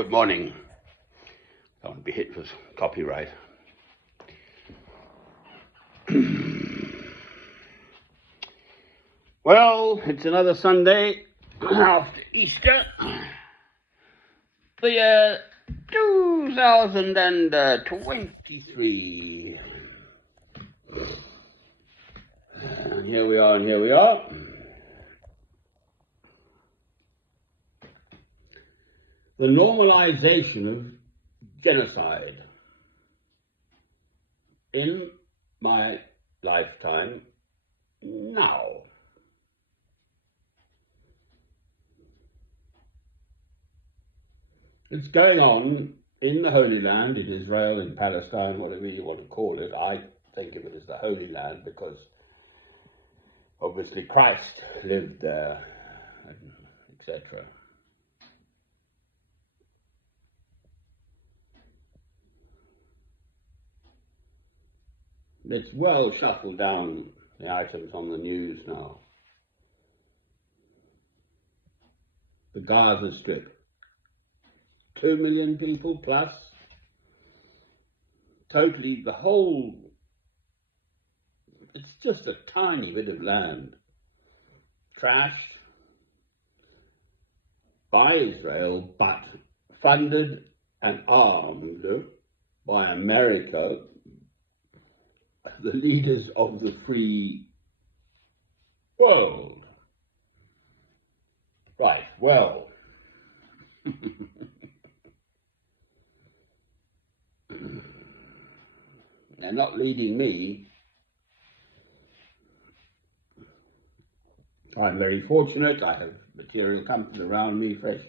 Good morning. Don't want to be hit with copyright. Well, it's another Sunday after Easter, the year 2023. And here we are, The normalization of genocide in my lifetime now. It's going on in the Holy Land, in Israel, in Palestine, whatever you want to call it. I think of it as the Holy Land because obviously Christ lived there, etc. It's well shuffled down the items on the news now. The Gaza Strip. 2 million people plus. Totally, the whole, it's just a tiny bit of land. Trashed by Israel, but funded and armed by America, the leaders of the free world. Right, well. They're not leading me. I'm very fortunate. I have material comfort around me, fresh,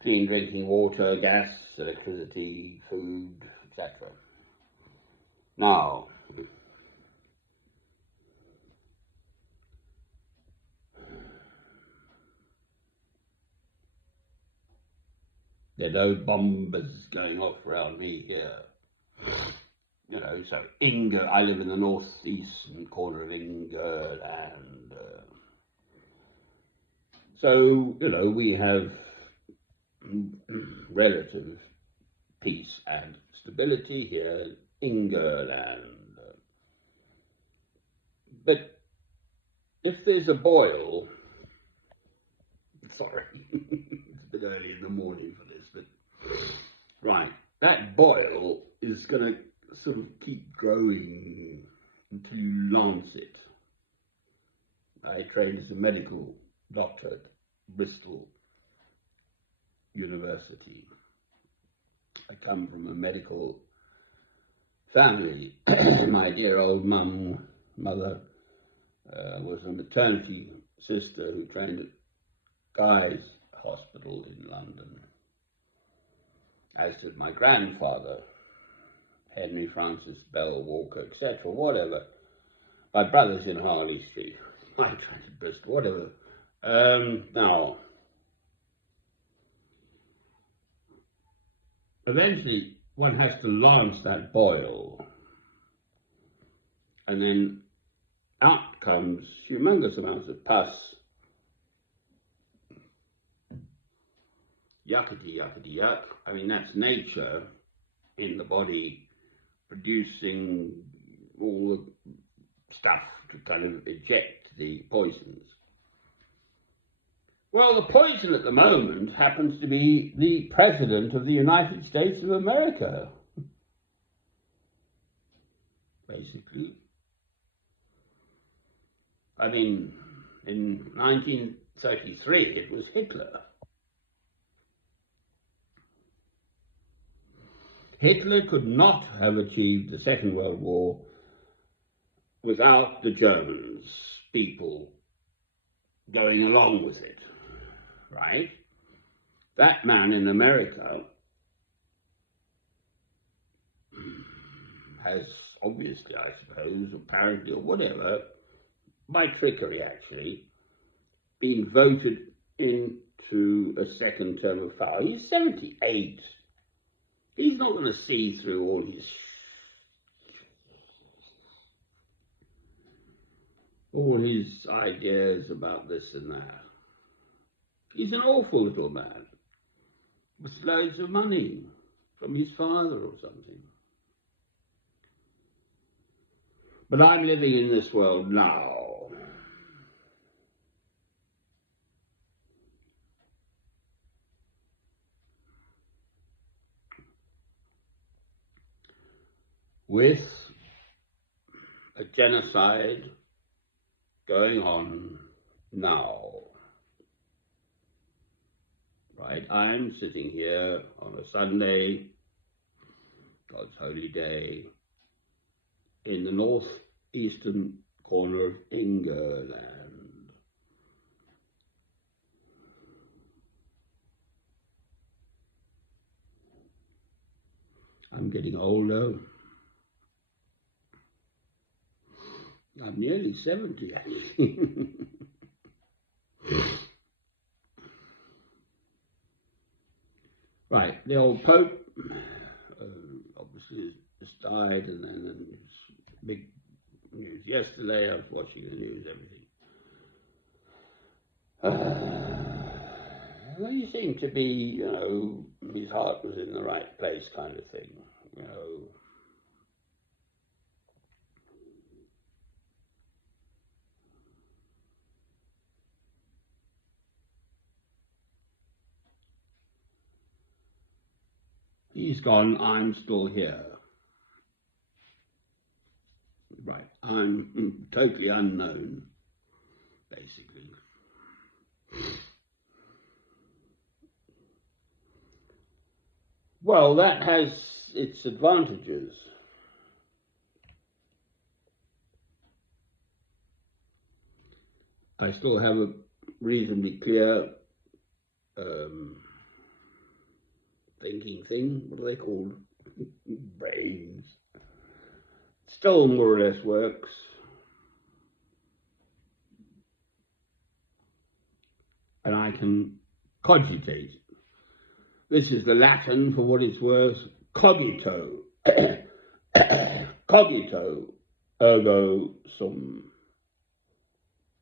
clean drinking water, gas, electricity, food, etc. Now, there are no bombers going off around me here. You know, so England, I live in the northeastern corner of England, and so, you know, we have relative peace and stability here in England, but if there's a boil, sorry, it's a bit early in the morning for this, but right, that boil is going to sort of keep growing until you lance it. I trained as a medical doctor at Bristol University. I come from a medical family. My dear old mother was a maternity sister who trained at Guy's Hospital in London, as did my grandfather, Henry Francis Bell Walker, etc., whatever. My brother's in Harley Street. I tried to Bristol, whatever. Now, eventually one has to lance that boil, and then out comes humongous amounts of pus. Yuckety, yuckety, yuck. I mean, that's nature in the body producing all the stuff to kind of eject the poisons. Well, the poison at the moment happens to be the President of the United States of America, basically. I mean, in 1933, it was Hitler. Hitler could not have achieved the Second World War without the Germans, people going along with it, right? That man in America has obviously, I suppose, apparently, or whatever, by trickery actually, been voted into a second term of power. He's 78. He's not going to see through all his ideas about this and that. He's an awful little man. with loads of money from his father or something. But I'm living in this world now. With a genocide going on now. Right, I'm sitting here on a Sunday, God's holy day, in the northeastern corner of England. I'm getting older. I'm nearly 70, actually. Right, the old Pope obviously just died, and then big news yesterday. I was watching the news, everything. Well, he seemed to be, his heart was in the right place, kind of thing, He's gone, I'm still here. Right, I'm totally unknown, basically. Well, that has its advantages. I still have a reasonably clear thinking thing. What are they called? Brains. Still more or less works. And I can cogitate. This is the Latin for what it's worth, cogito. Cogito, ergo sum.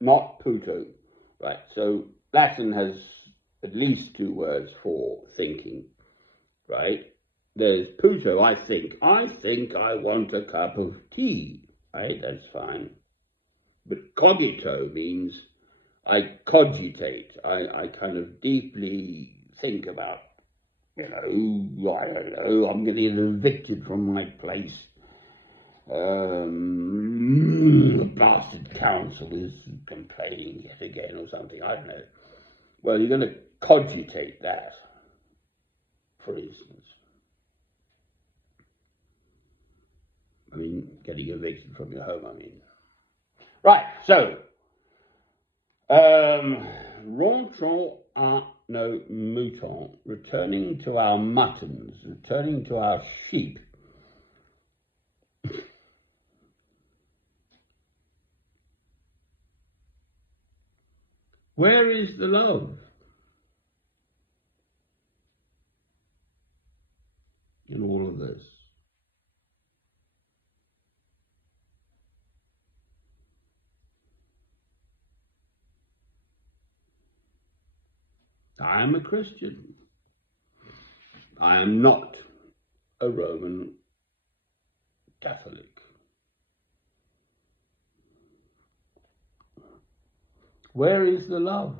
Not puto. Right, so Latin has at least two words for thinking, right? There's puto, I think. I think I want a cup of tea, right? That's fine. But cogito means I cogitate. I kind of deeply think about, I don't know, I'm going to get evicted from my place. The blasted council is complaining yet again or something, I don't know. Well, you're going to cogitate that, for instance. I mean, getting evicted from your home, Right, so, rentrons à nos moutons, returning to our muttons, returning to our sheep. Where is the love in all of this? I am a Christian. I am not a Roman Catholic. Where is the love?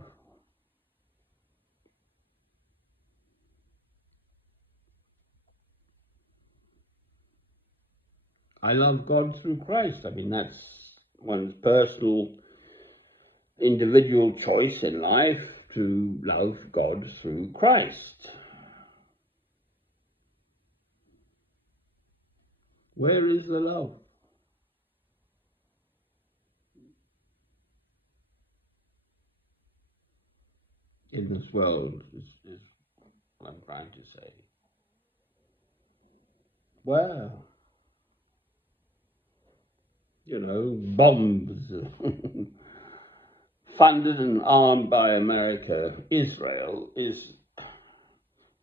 I love God through Christ. That's one's personal, individual choice in life to love God through Christ. Where is the love? In this world is what I'm trying to say. Well, bombs funded and armed by America. Israel is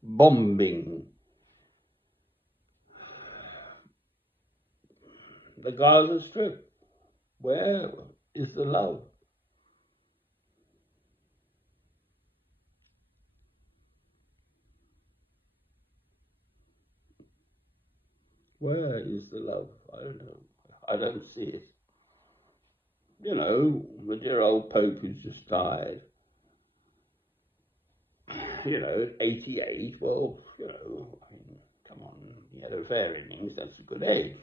bombing the Gaza Strip. Where is the love? Where is the love? I don't know. I don't see it. You know, the dear old Pope who's just died, you know, at 88, well, you know, I mean, come on, he had a fair innings, that's a good age.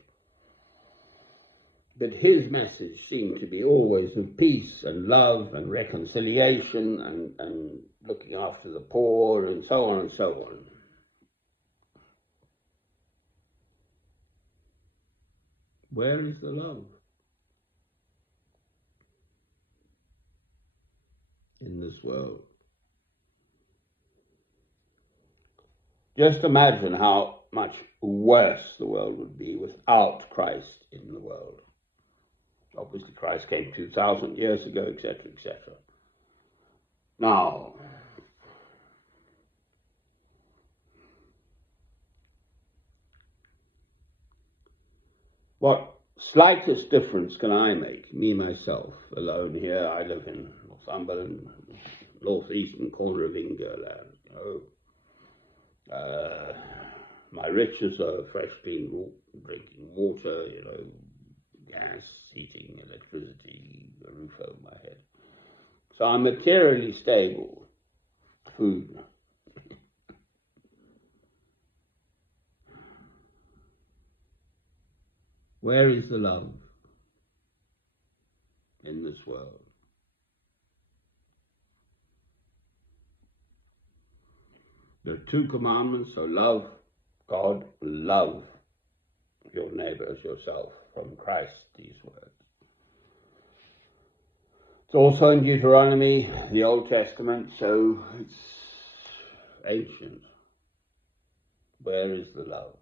But his message seemed to be always of peace and love and reconciliation and looking after the poor and so on and so on. Where is the love in this world? Just imagine how much worse the world would be without Christ in the world. Obviously, Christ came 2,000 years ago, etc., etc. Now, what slightest difference can I make, me, myself, alone here? I live in Northumberland, northeastern corner of England, you know. My riches are fresh, clean drinking water, you know, gas, heating, electricity, a roof over my head. So I'm materially stable. Food. Where is the love in this world? There are two commandments, so love God, love your neighbor as yourself. From Christ, these words. It's also in Deuteronomy, the Old Testament, so it's ancient. Where is the love?